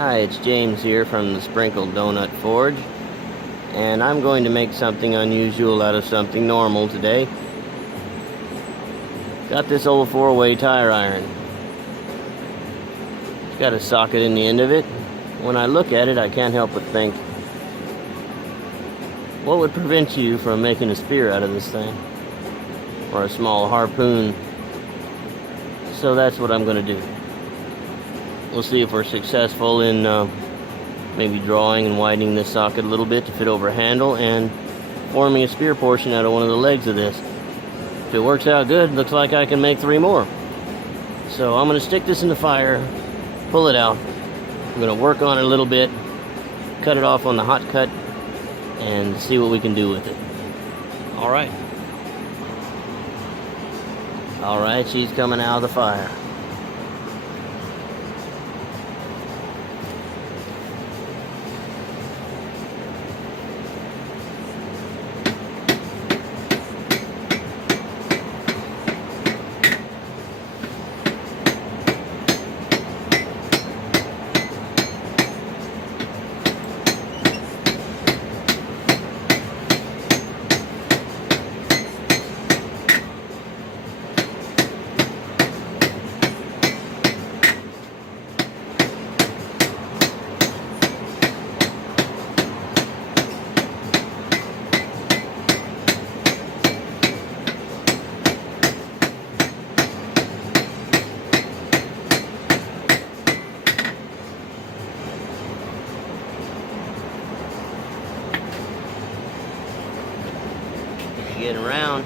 Hi, it's James here from the Sprinkled Donut Forge, and I'm going to make something unusual out of something normal today. Got this old 4-way tire iron. It's got a socket in the end of it. When I look at it, I can't help but think, what would prevent you from making a spear out of this thing? Or a small harpoon? So that's what I'm going to do. We'll see if we're successful in maybe drawing and widening this socket a little bit to fit over a handle and forming a spear portion out of one of the legs of this. If it works out good, looks like I can make 3 more. So I'm going to stick this in the fire, pull it out. I'm going to work on it a little bit, cut it off on the hot cut, and see what we can do with it. Alright. Alright, she's coming out of the fire. Getting around.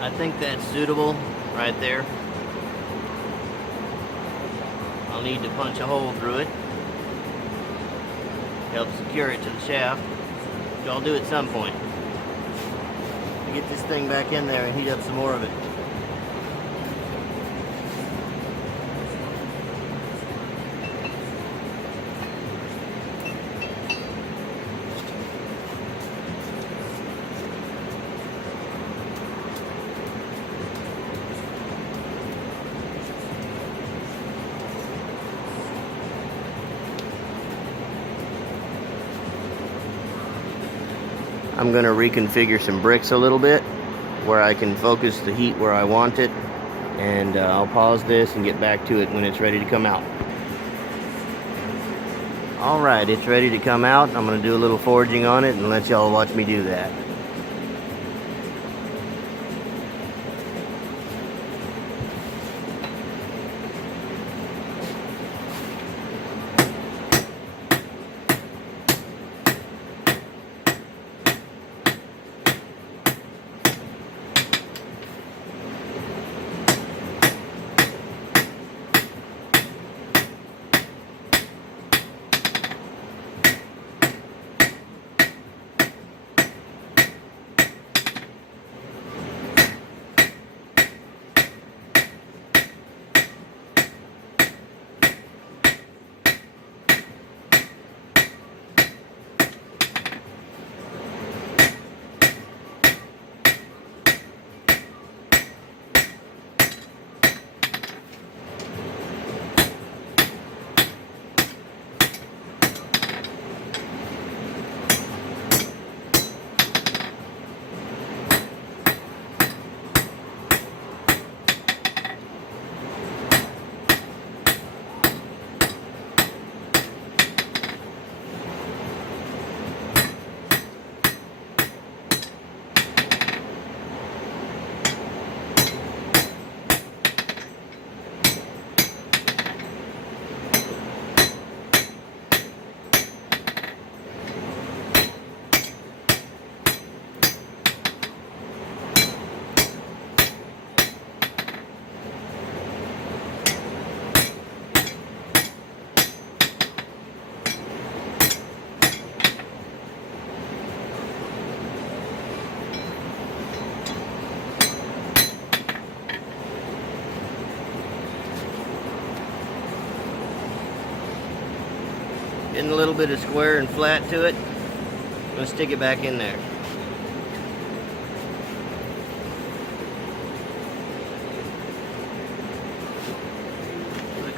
I think that's suitable right there. I'll need to punch a hole through it. Help secure it to the shaft, which I'll do at some point. Get this thing back in there and heat up some more of it. I'm going to reconfigure some bricks a little bit where I can focus the heat where I want it, and I'll pause this and get back to it when it's ready to come out. Alright, it's ready to come out. I'm going to do a little forging on it and let y'all watch me do that. getting a little bit of square and flat to it. I'm going to stick it back in there.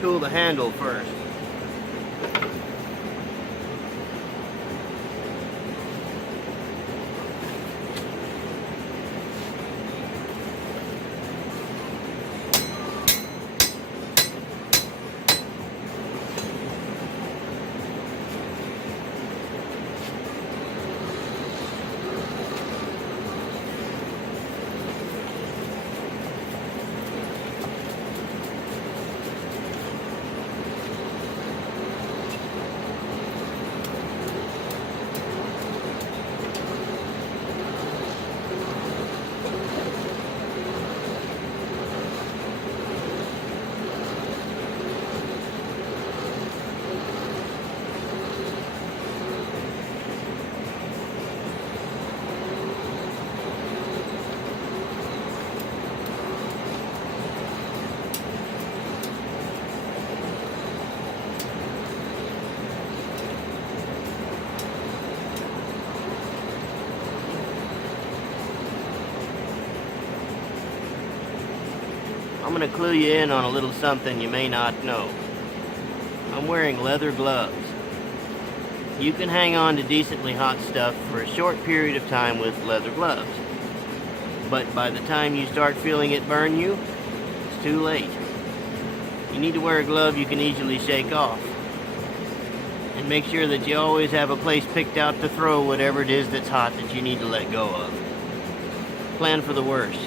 Cool the handle first. I'm going to clue you in on a little something you may not know. I'm wearing leather gloves. You can hang on to decently hot stuff for a short period of time with leather gloves. But by the time you start feeling it burn you, it's too late. You need to wear a glove you can easily shake off. And make sure that you always have a place picked out to throw whatever it is that's hot that you need to let go of. Plan for the worst.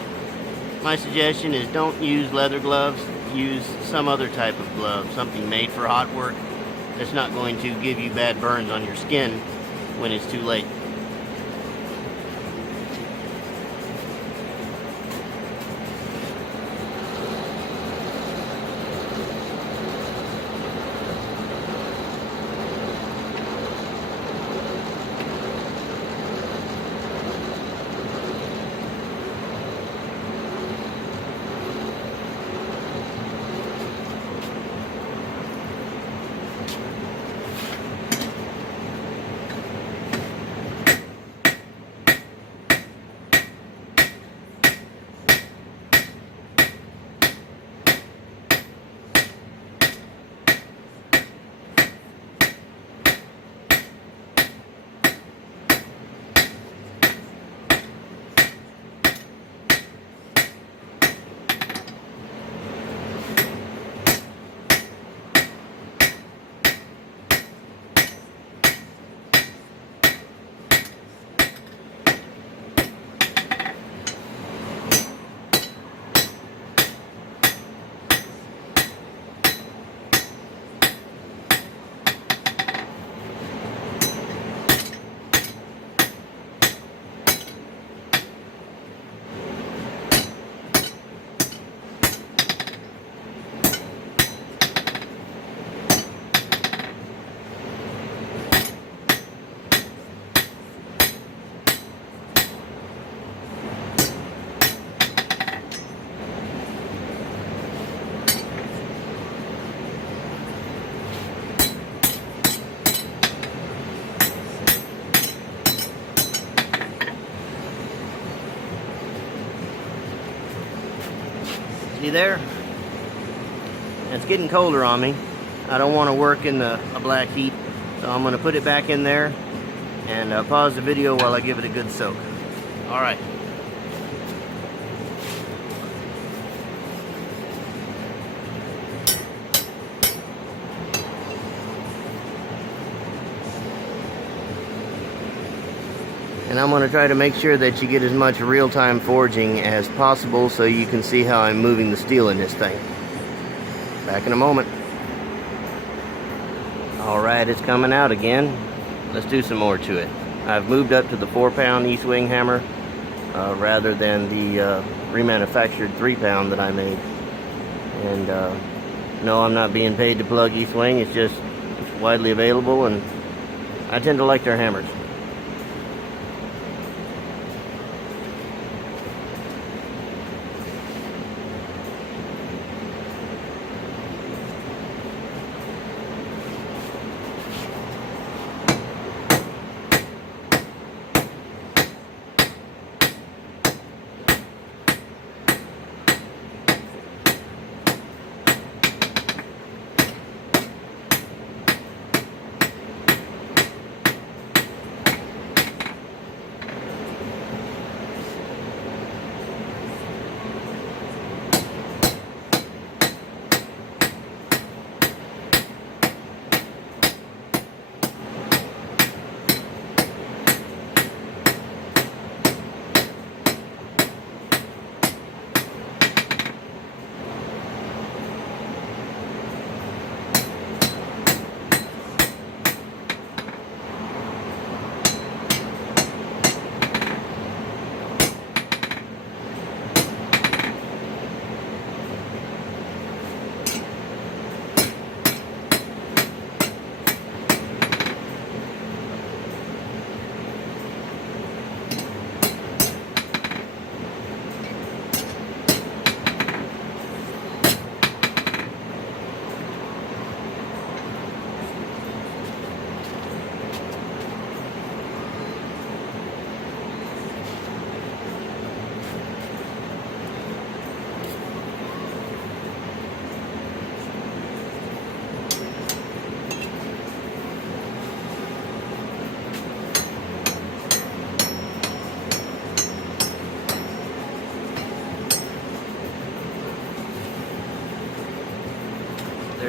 My suggestion is don't use leather gloves, use some other type of glove, something made for hot work that's not going to give you bad burns on your skin when it's too late. See there? It's getting colder on me. I don't want to work in a black heat, so I'm going to put it back in there and pause the video while I give it a good soak. Alright. And I'm going to try to make sure that you get as much real-time forging as possible so you can see how I'm moving the steel in this thing. Back in a moment. Alright, it's coming out again. Let's do some more to it. I've moved up to the 4-pound East Wing hammer rather than the remanufactured 3-pound that I made. And no, I'm not being paid to plug East Wing. It's widely available, and I tend to like their hammers.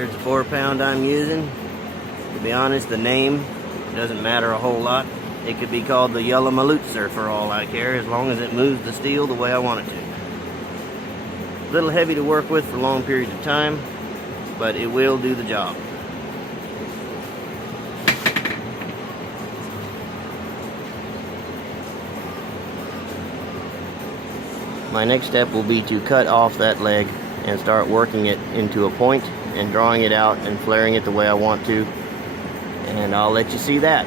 There's the 4-pound I'm using. To be honest, the name doesn't matter a whole lot. It could be called the Yellow Malutzer for all I care, as long as it moves the steel the way I want it to. A little heavy to work with for long periods of time, but it will do the job. My next step will be to cut off that leg and start working it into a point and drawing it out and flaring it the way I want to. And I'll let you see that.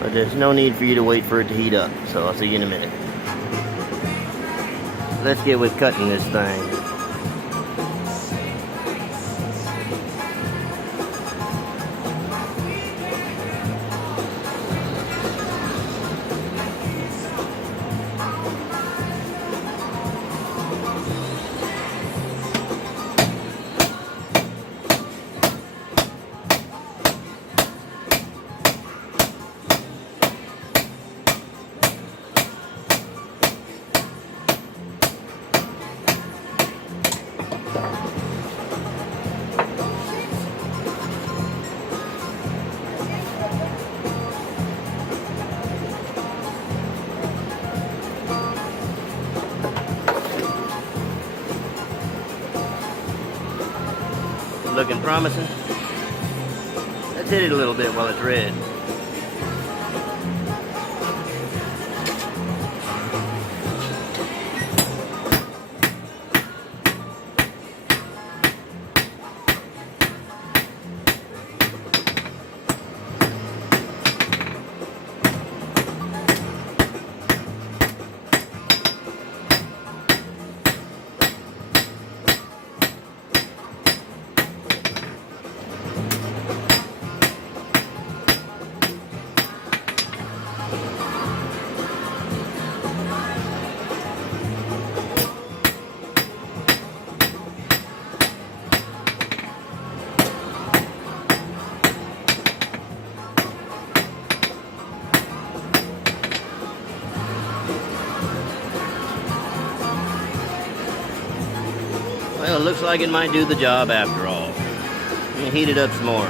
But there's no need for you to wait for it to heat up, so I'll see you in a minute. Let's get with cutting this thing. Looking promising. Let's hit it a little bit while it's red. Well, it looks like it might do the job after all. Let me heat it up some more.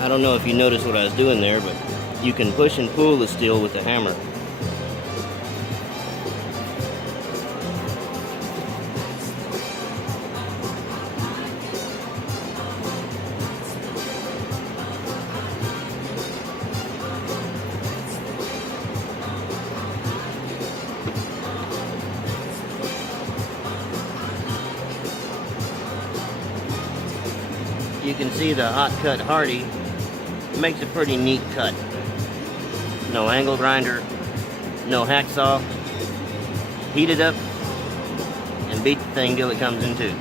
I don't know if you noticed what I was doing there, but you can push and pull the steel with the hammer. You can see the Hot Cut Hardy makes a pretty neat cut. No angle grinder, no hacksaw. Heat it up and beat the thing till it comes in two.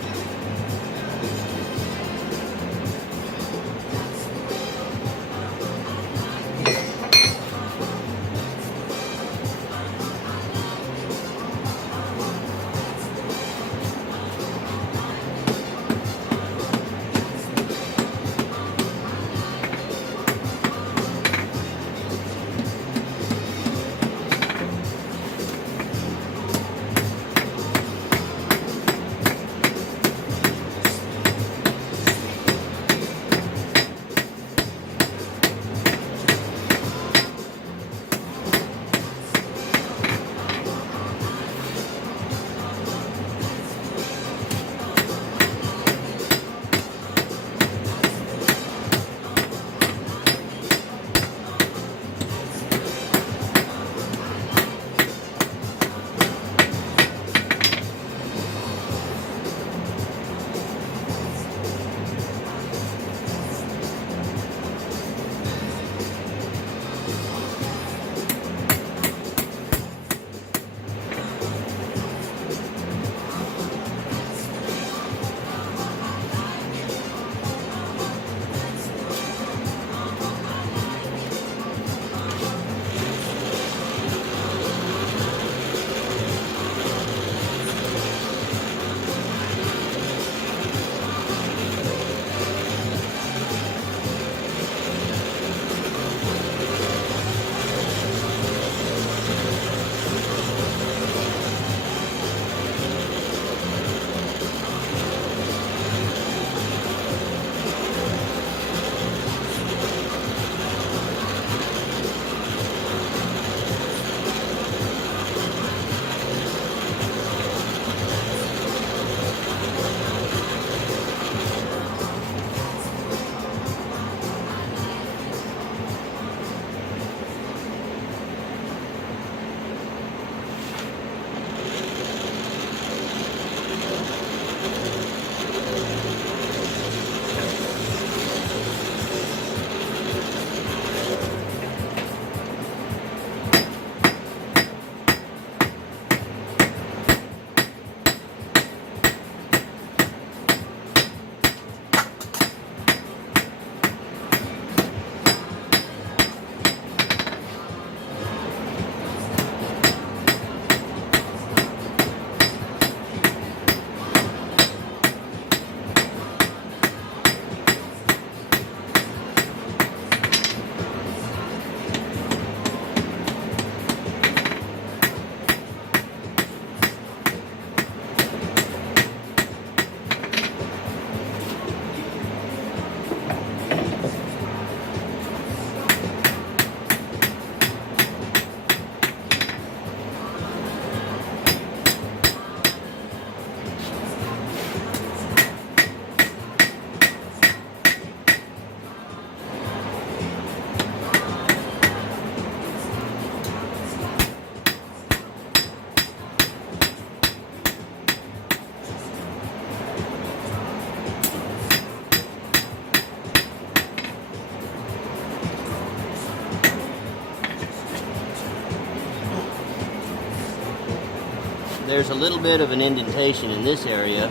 There's a little bit of an indentation in this area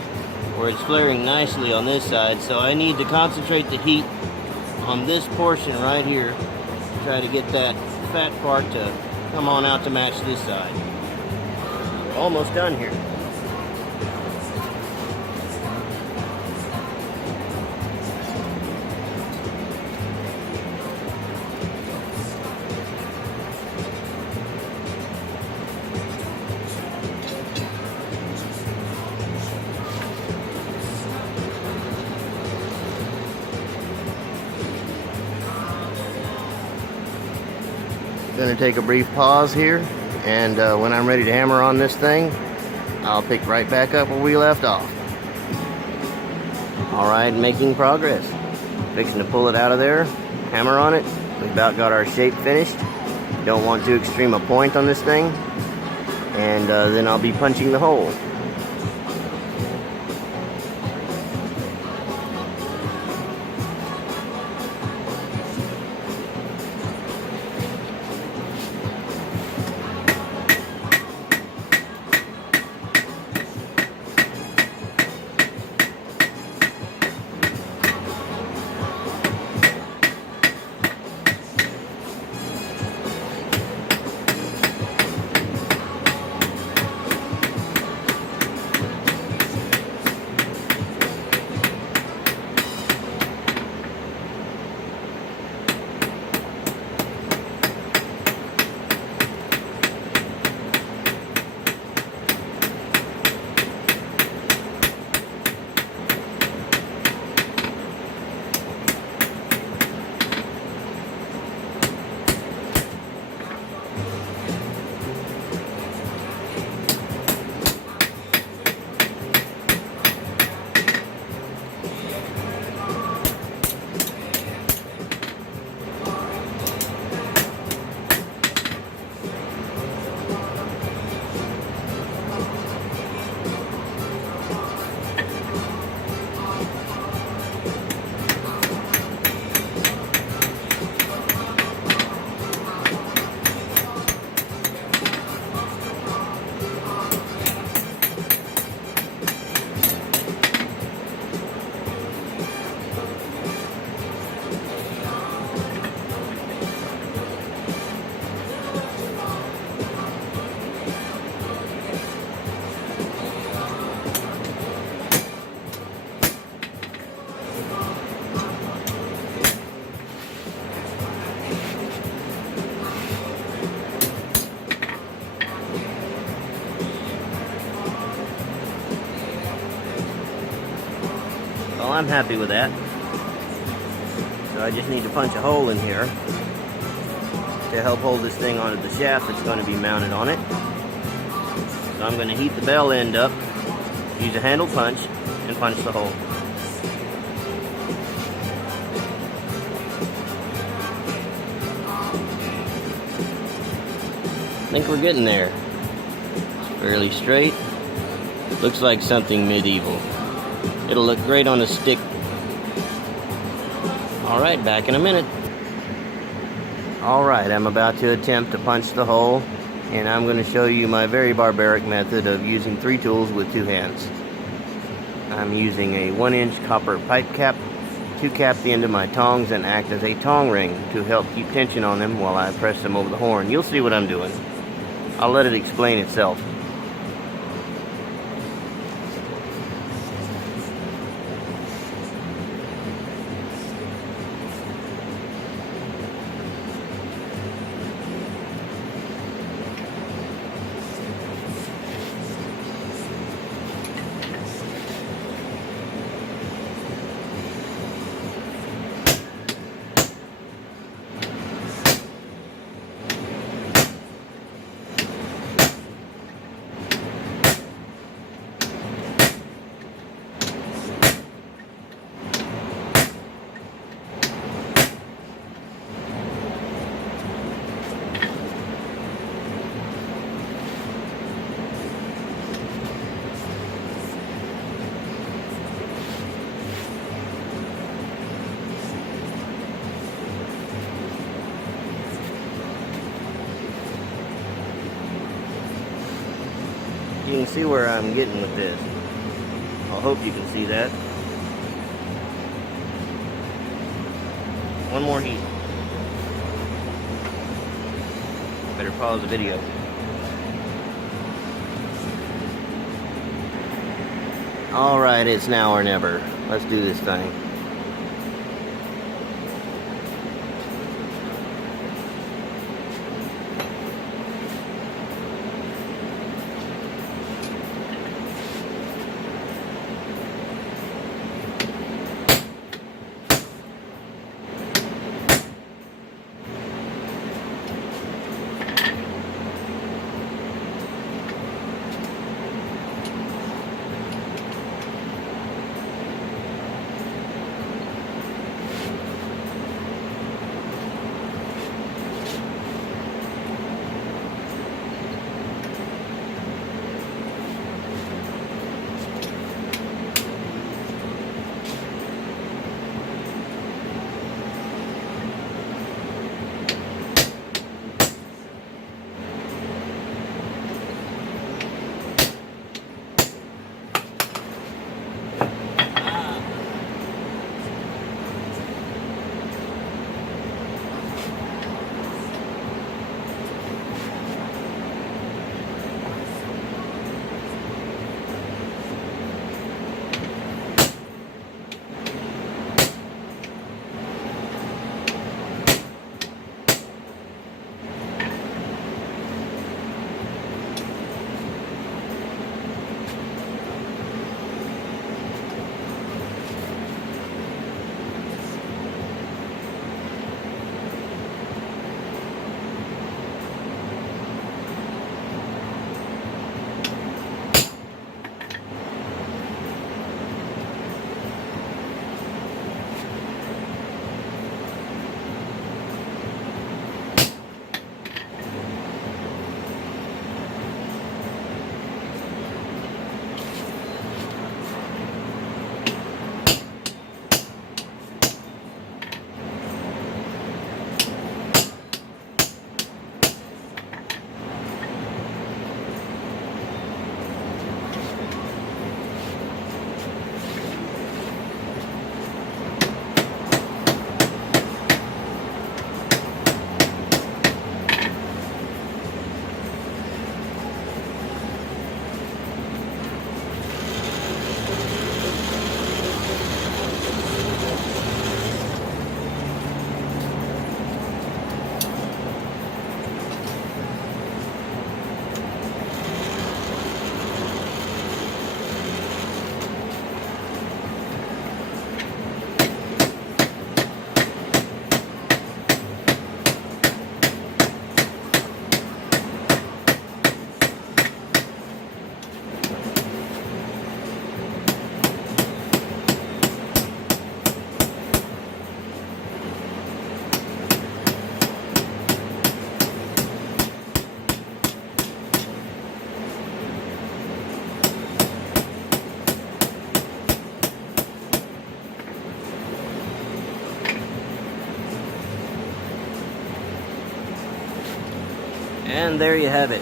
where it's flaring nicely on this side, so I need to concentrate the heat on this portion right here to try to get that fat part to come on out to match this side. We're almost done here. Gonna take a brief pause here, and when I'm ready to hammer on this thing, I'll pick right back up where we left off. Alright, making progress. Fixing to pull it out of there, hammer on it. We've about got our shape finished. Don't want too extreme a point on this thing. And then I'll be punching the hole. Well, I'm happy with that. So I just need to punch a hole in here to help hold this thing onto the shaft that's going to be mounted on it. So I'm going to heat the bell end up, use a handle punch, and punch the hole. I think we're getting there. It's fairly straight. Looks like something medieval. It'll look great on a stick. Alright, back in a minute. Alright, I'm about to attempt to punch the hole, and I'm going to show you my very barbaric method of using 3 tools with 2 hands. I'm using a 1-inch copper pipe cap to cap the end of my tongs and act as a tong ring to help keep tension on them while I press them over the horn. You'll see what I'm doing. I'll let it explain itself. You can see where I'm getting with this. I hope you can see that. One more heat. Better pause the video. Alright, it's now or never. Let's do this thing. And there you have it.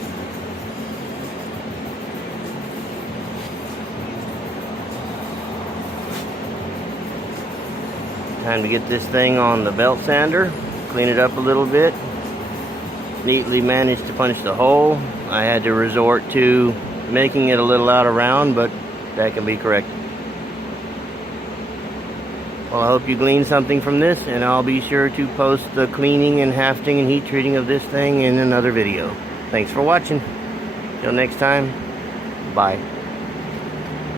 Time to get this thing on the belt sander, clean it up a little bit. Neatly managed to punch the hole. I had to resort to making it a little out of round, but that can be corrected. Well, I hope you gleaned something from this, and I'll be sure to post the cleaning and hafting and heat treating of this thing in another video. Thanks for watching. Till next time, bye.